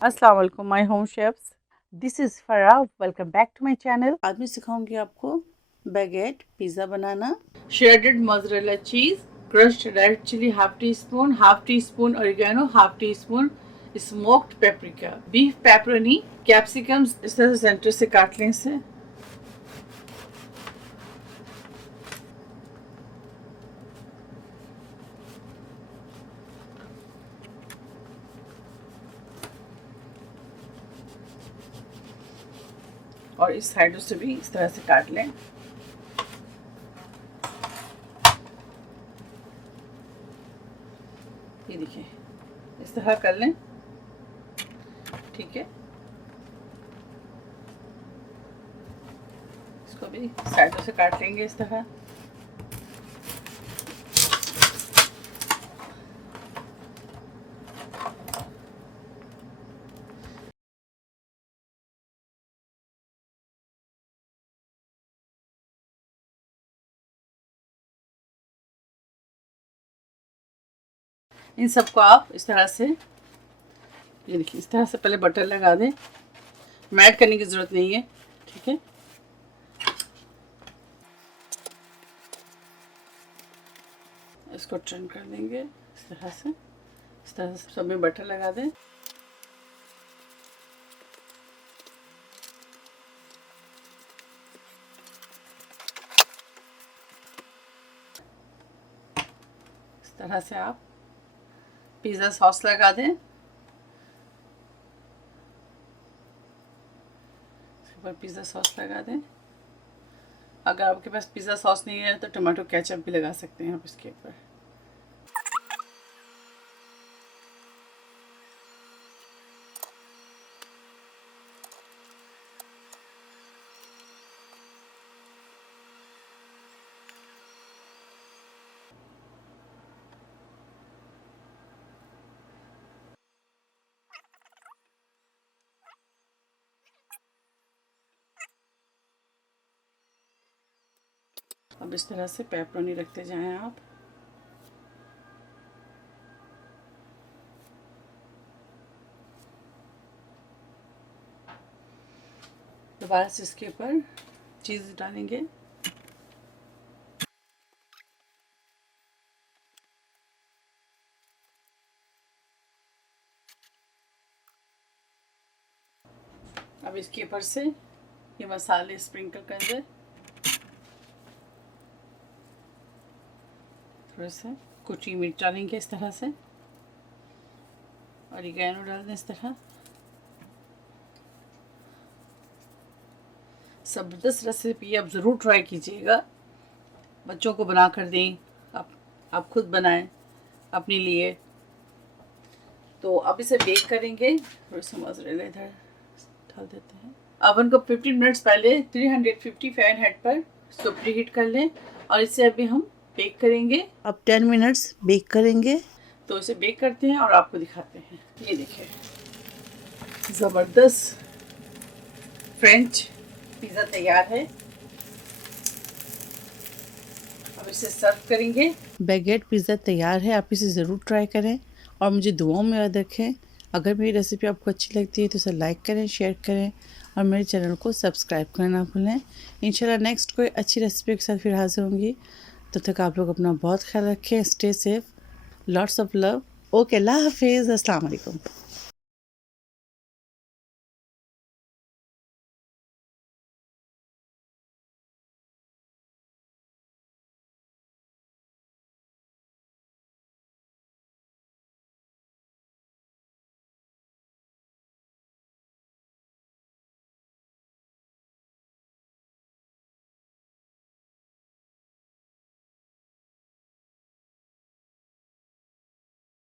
अस्सलाम वालेकुम my home chefs, this is Farah. Welcome back to my channel. आज मैं सिखाऊंगी आपको बैगेट पिज़्ज़ा बनाना। Shredded mozzarella cheese, crushed red chili half teaspoon oregano, half teaspoon smoked paprika, beef pepperoni, capsicums इस तरह से सेंटर से काट लें इसे। और इस साइडों से भी इस तरह से काट लें। ये देखिए, इस तरह कर लें, ठीक है। इसको भी साइडों से काट लेंगे इस तरह। इन सबको आप इस तरह से, ये देखिए, इस तरह से पहले बटर लगा दें। मैट करने की ज़रूरत नहीं है, ठीक है। इसको टर्न कर देंगे इस तरह से सब में बटर लगा दें। इस तरह से आप पिज़्ज़ा सॉस लगा दें। इसके ऊपर पिज़्ज़ा सॉस लगा दें। अगर आपके पास पिज़्ज़ा सॉस नहीं है तो टमाटो केचप भी लगा सकते हैं आप इसके ऊपर। अब इस तरह से पेपरोनी रखते जाएं आप। दोबारा से इसके ऊपर चीज़ डालेंगे। अब इसके ऊपर से ये मसाले स्प्रिंकल कर दें। थोड़ा सा कुटी मिर्च डालेंगे इस तरह से, ऑरिगेनो डाल दें इस तरह। ज़बरदस्त रेसिपी आप ज़रूर ट्राई कीजिएगा, बच्चों को बना कर दें, आप खुद बनाएं अपने लिए। तो अब इसे बेक करेंगे। थोड़ा सा मोज़रेला इधर डाल देते हैं। अवन को 15 मिनट्स पहले 350 फ़ारेनहाइट पर इसको प्रीहीट कर लें और इसे अभी हम बेक करेंगे। अब 10 मिनट्स बेक करेंगे। तो इसे बेक करते हैं और आपको दिखाते हैं। ये देखिए, ज़बरदस्त फ्रेंच पिज़्ज़ा तैयार है। अब इसे सर्व करेंगे। बैगेट पिज़्ज़ा तैयार है, आप इसे ज़रूर ट्राई करें और मुझे दुआओं में याद रखें। अगर मेरी रेसिपी आपको अच्छी लगती है तो इसे लाइक करें, शेयर करें और मेरे चैनल को सब्सक्राइब करना ना भूलें। इंशाल्लाह नेक्स्ट कोई अच्छी रेसिपी के साथ फिर हाजिर होंगी। तब तक आप लोग अपना बहुत ख्याल रखें। Stay safe, lots of love. Okay, अल्लाह हाफिज़, अस्सलाम वालेकुम।